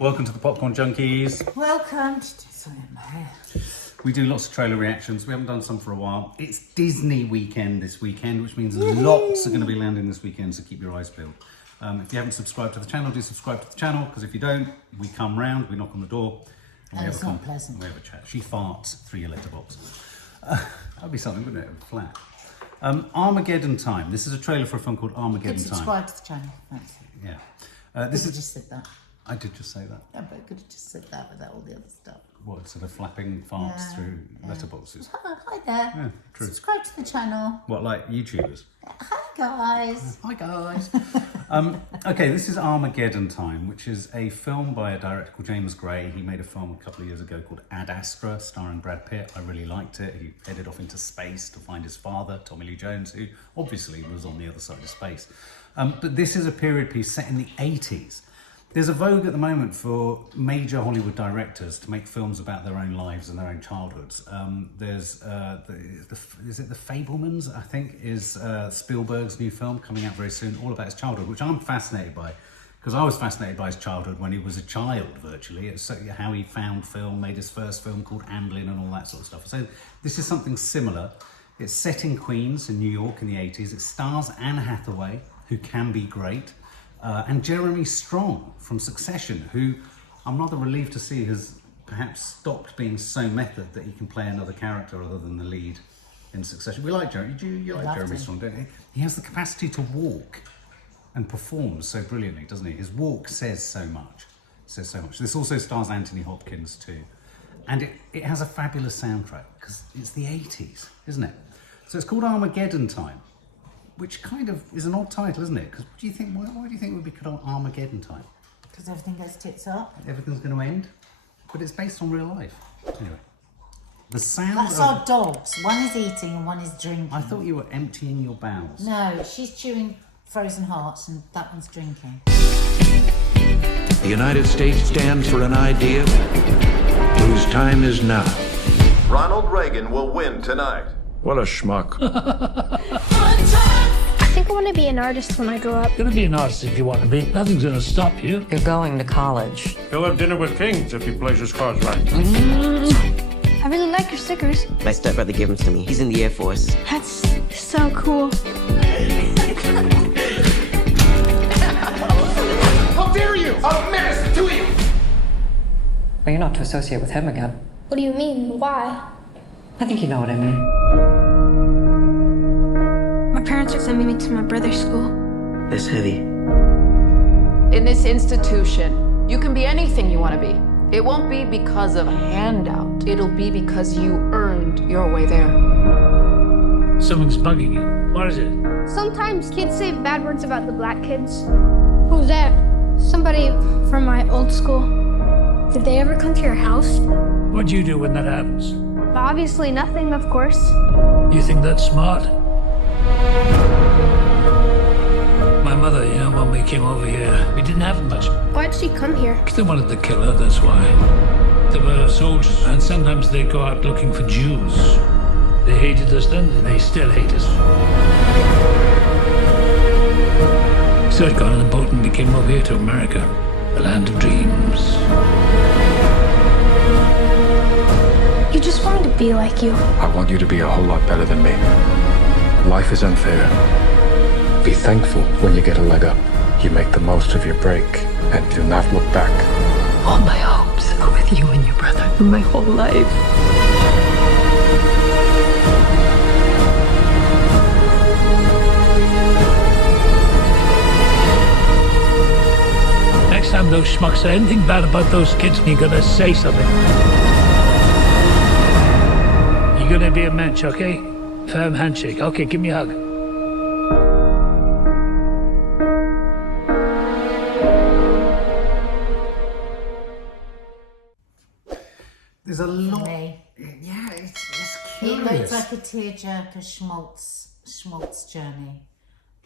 Welcome to the Popcorn Junkies. Welcome to something in my hair. We do lots of trailer reactions. We haven't done some for a while. It's Disney weekend this weekend, which means lots are going to be landing this weekend, so keep your eyes peeled. If you haven't subscribed to the channel, do subscribe to the channel, because if you don't, we come round, we knock on the door, and it's not pleasant. We have a chat. She farts through your letterbox. That'd be something, wouldn't it? Flat. Armageddon Time. This is a trailer for a film called Armageddon Time. Subscribe to the channel. Thanks. Yeah. This is just said that. I did just say that. Yeah, but I could have just said that without all the other stuff. What, sort of flapping farts through letterboxes? Hi there. Yeah, true. Subscribe to the channel. What, like YouTubers? Hi guys. Hi guys. Okay, this is Armageddon Time, which is a film by a director called James Gray. He made a film a couple of years ago called Ad Astra, starring Brad Pitt. I really liked it. He headed off into space to find his father, Tommy Lee Jones, who obviously was on the other side of space. But this is a period piece set in the 80s. There's a vogue at the moment for major Hollywood directors to make films about their own lives and their own childhoods. There's, is it The Fabelmans, I think, is Spielberg's new film coming out very soon, all about his childhood, which I'm fascinated by, because I was fascinated by his childhood when he was a child, virtually. It's how he found film, made his first film called Amblin and all that sort of stuff. So this is something similar. It's set in Queens in New York in the 80s. It stars Anne Hathaway, who can be great. And Jeremy Strong from Succession, who I'm rather relieved to see has perhaps stopped being so method that he can play another character other than the lead in Succession. We like Jeremy. You like Jeremy Strong, don't you? He has the capacity to walk and perform so brilliantly, doesn't he? His walk says so much. Says so much. This also stars Anthony Hopkins too. And it has a fabulous soundtrack because it's the 80s, isn't it? So it's called Armageddon Time, which kind of is an odd title, isn't it? Because do you think, why do you think it would be called Armageddon Time? Because everything goes tits up. Everything's going to end, but it's based on real life. Anyway, the sound. That's our dogs. One is eating and one is drinking. I thought you were emptying your bowels. No, she's chewing frozen hearts and that one's drinking. The United States stands for an idea whose time is now. Ronald Reagan will win tonight. What a schmuck. I think I want to be an artist when I grow up. You're gonna be an artist if you want to be. Nothing's gonna stop you. You're going to college. He'll have dinner with kings if he plays his cards right. I really like your stickers. My stepbrother gave them to me. He's in the Air Force. That's so cool. How dare you! A menace to you! Well, you're not to associate with him again. What do you mean? Why? I think you know what I mean. My parents are sending me to my brother's school. That's heavy. In this institution, you can be anything you want to be. It won't be because of a handout. It'll be because you earned your way there. Something's bugging you. What is it? Sometimes kids say bad words about the black kids. Who's that? Somebody from my old school. Did they ever come to your house? What do you do when that happens? Obviously nothing, of course. You think that's smart? My mother, when we came over here, we didn't have much. Why'd she come here? They wanted to kill her, that's why. They were soldiers, and sometimes they'd go out looking for Jews. They hated us then, and they still hate us. So I got on a boat and we came over here to America, the land of dreams. You just wanted to be like you. I want you to be a whole lot better than me. Life is unfair. Be thankful when you get a leg up. You make the most of your break and do not look back. All my hopes are with you and your brother for my whole life. Next time those schmucks say anything bad about those kids, you're gonna say something. You're gonna be a mensch, okay? Firm handshake. Okay, give me a hug. There's a lot. Yeah, it's curious. It looks like a tearjerker schmaltz journey.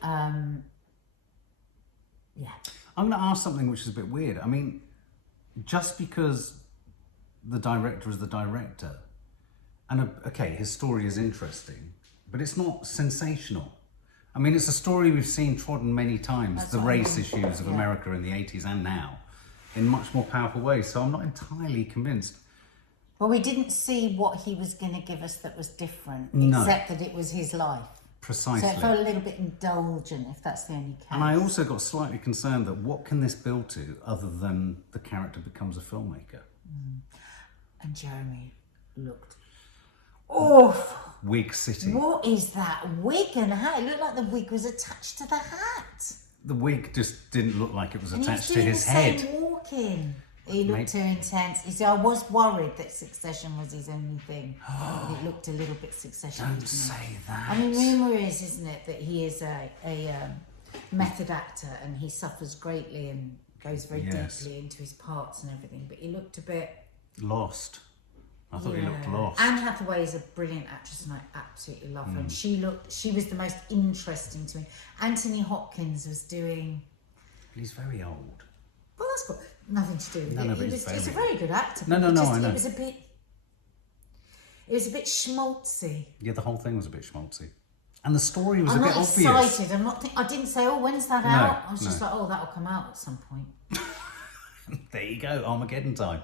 Yeah. I'm going to ask something which is a bit weird. I mean, just because the director is the director, and okay, his story is interesting, but it's not sensational. I mean, it's a story we've seen trodden many times, the race issues of America in the 80s and now. in much more powerful ways. So I'm not entirely convinced. Well, we didn't see what he was going to give us that was different, No. except that it was his life. Precisely. So it felt a little bit indulgent, if that's the only case. And I also got slightly concerned that what can this build to other than the character becomes a filmmaker? And Jeremy looked awful. Wig City. What is that wig and hat? It looked like the wig was attached to the hat. The wig just didn't look like it was And attached he to was his doing the head. same walking. He looked too intense. You see, I was worried that Succession was his only thing. It looked a little bit Succession. Don't say that. I mean, rumour is, isn't it, that he is a method actor and he suffers greatly and goes very deeply into his parts and everything. But he looked a bit Lost. I thought he looked lost. Anne Hathaway is a brilliant actress and I absolutely love her. And she was the most interesting to me. Anthony Hopkins was doing... He's very old. Well, that's got nothing to do with No, it. no, but He's he's a very good actor. No, but I know. It was a bit schmaltzy. Yeah, the whole thing was a bit schmaltzy. And the story was I'm a bit not obvious. excited. I didn't say, oh, when's that out? I was just like, oh, that'll come out at some point. There you go, Armageddon Time.